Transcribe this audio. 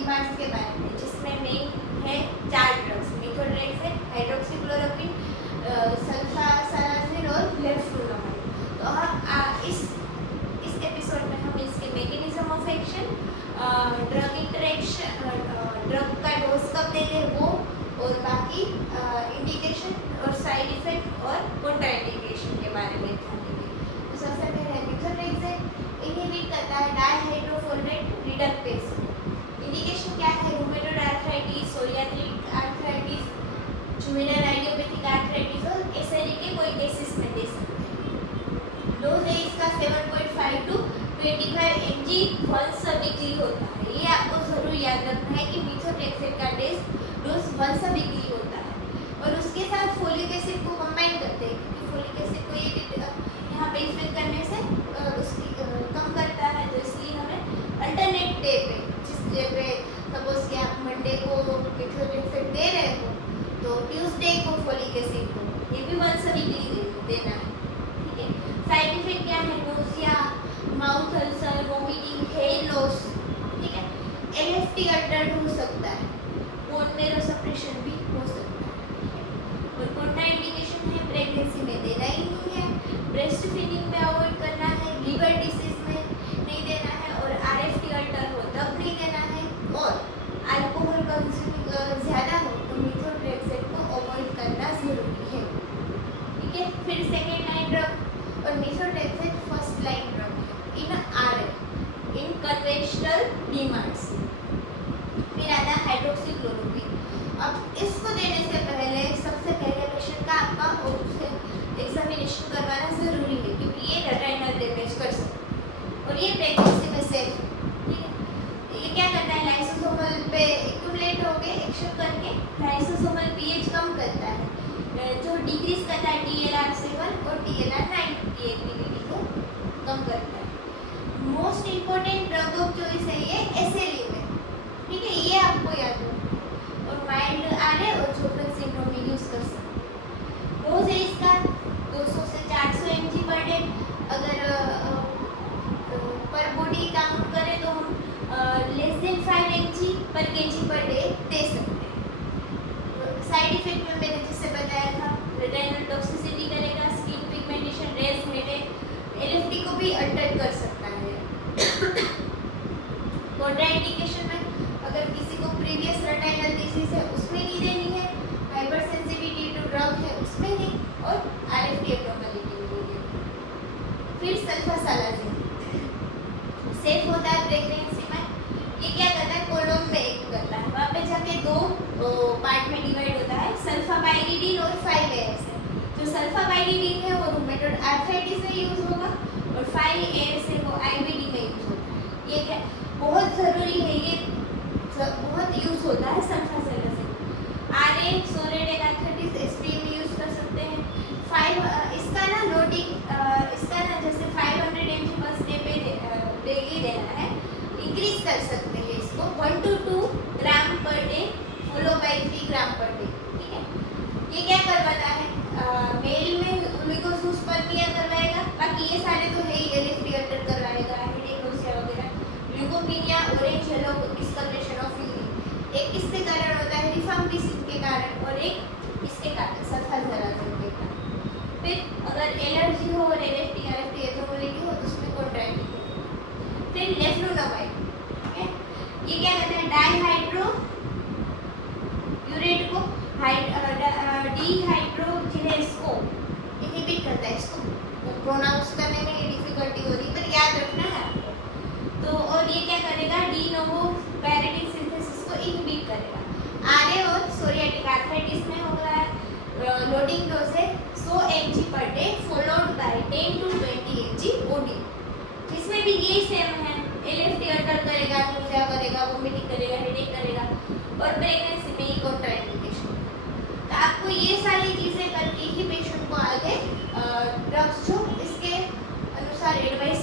डीमार्ट्स के बारे में, जिसमें मेन है 4 ड्रग्स, मेथोट्रेक्सेट, हाइड्रोक्सीक्लोरोक्विन, सल्फासालाजिन और लेफ्लुनोमाइड। तो हम इस एपिसोड में हम इसके mechanism of action, drug interaction, drug का डोज कब देते हैं वो, और बाकी इंडिकेशन और साइड इफेक्ट और कॉन्ट्राइंडिकेशन के बारे में जानेंगे। तो सबसे पहले मेथोट्रेक्सेट इनहिबिट करता है डायहाइड्रोफोलेट रिडक्टेज। इंडिकेशन क्या है? Rheumatoid arthritis, psoriatic arthritis, juvenile idiopathic arthritis और एसएलई के कोई केसेस में दे सकते हैं। डोज है इसका 7.5 to 25 mg once a weekly होता है। ये आपको जरूर याद रखना है कि मेथोट्रेक्सेट का डोज वंस अ वीकली होता है। और उसके साथ फोलिक एसिड को कंबाइन करते हैं, क्योंकि फोलिक एसिड को ये यहाँ पे इफेक्ट करने से उसकी कम करता है। तो इसलिए हमें अल्टरनेट डे पे, जिस डे पे सपोज कि आप मंडे को मेथोट्रेक्सेट दे रहे हो तो ट्यूसडे को फोलिक एसिड को, ये भी वंस अ वीकली देना है। ठीक है। साइड इफेक्ट क्या है? Nausea, mouth ulcer, vomiting, hair loss. ठीक है। एलएफटी अल्टर्ड हो सकता है, बोन मेरो सप्रेशन भी हो सकता है। और कॉन्ट्राइंडिकेशन है, प्रेगनेंसी में देना ही नहीं है, ब्रेस्ट फीडिंग में अवॉइड करना है, लीवर डिसीज में नहीं देना है, और आरएफटी अल्टर हो तब नहीं देना है, और अल्कोहल कंज्यूमिंग ज़्यादा हो तो मेथोट्रेक्सेट को अवॉइड करना जरूरी है। ठीक है। फिर सेकेंड लाइन ड्रग, और methotrexate first line drug in RA, in conventional DMARDs. फिर आता है हाइड्रोक्सीक्लोरोक्विन। अब इसको देने से पहले सबसे पहले पेशेंट का आपका एग्जामिनेशन करवाना जरूरी है, क्योंकि ये रेटिनल डैमेज कर सकता है और ये प्रेगनेंसी में सेफ है। ठीक है। ये क्या करता है? लाइसोसोमल पे एक्यूमुलेट होके एक्शन करके लाइसोसोमल पीएच कम करता है, जो डिक्रीज करता है TLR7 और TLR9 की एक्टिविटी को कम करता है। Most important drug of choice है ये एसएलई में। ठीक है, ये आपको याद हो। और माइल्ड आरए और जोपन सिंड्रोम में यूज कर सकते हैं। डोज है इसका 200 से 400 mg पर डे। अगर पर बॉडी काउंट करें तो हम लेस देन 5 mg पर केजी पर डे दे सकते हैं। साइड इफेक्ट में मैंने जिससे बताया था, रेटिनल टॉक्सिसिटी करेगा, skin pigmentation, rash headache, LFT को भी अल्टर कर सकता है। कॉन्ट्राइंडिकेशन में अगर किसी को प्रीवियस रेटिनल डिसीज है उसमें नहीं देनी है, हाइपर सेंसिटिविटी टू ड्रग है उसमें नहीं, और आरएफटी एब्नॉर्मलिटी में नहीं देनी। फिर सल्फासालाजिन सेफ होता है प्रेगनेंसी में। ये क्या करता है? कोलोन में एक्ट करता है, वहाँ पे जाके दो पार्ट में डिवाइड होता है, सल्फापाइरिडीन और 5-AS है। जो सल्फापाइरिडीन है वो रूमेटॉइड आर्थराइटिस में यूज होगा, और 5-AS है वो आईबीडी में यूज होता है। ये क्या बहुत ज़रूरी है, ये बहुत यूज होता है सल्फासालाजिन। आरए सोरियाटिक आर्थराइटिस एसपी में यूज कर सकते हैं। इसका ना लोडिंग, इसका ना जैसे 500 mg फर्स्ट डे पे डेली देना है, इंक्रीज कर सकते हैं इसको 1 to 2 gram per day follow by 3 gram per day. ठीक है। ये क्या करवाता है? मेल में ग्लूकोजूस्पर्मिया करवाएगा, बाकी ये सारे तो है ही, एलएफटी अल्टर करवाएगा, हेडेक नोसिया वगैरह, leukopenia, orange yellow discolouration of urine. एक इसके कारण होता है रिफाम्पिसिन के कारण, और एक इसके कारण सल्फासालाजिन के कारण। फिर अगर एलर्जी हो और एलएफटी आरएफटी एब्नॉर्मलिटी हो तो उसमें कॉन्ट्राइंडिकेशन। फिर लेफ्लुनोमाइड, ठीक है, ये क्या करता है? डाइहाइड्रोयूरेट को डीहाइड्रोजिनेज को इनहिबिट करता है। इसको प्रोनाउंस करने में ये डिफिकल्टी हो रही है, पर याद रखना है आपको। तो और ये क्या करेगा? डी नोवो पैरेटिक सिंथेसिस को इनहिबिट करेगा। आरए और सोरियाटिक आर्थराइटिस में होगा लोडिंग डोज है 100 mg पर day followed by 10 to 20 mg OD. इसमें भी यही सेम है, एलएफटी अल्टर करेगा, नोज़िया करेगा, वोमिटिंग करेगा, हेडेक करेगा, और प्रेगनेंसी में ही कॉन्ट्राइंडिकेशन। तो आपको ये सारी चीज़ें करके ही पेशेंट को आगे ड्रग्स जो इसके अनुसार एडवाइस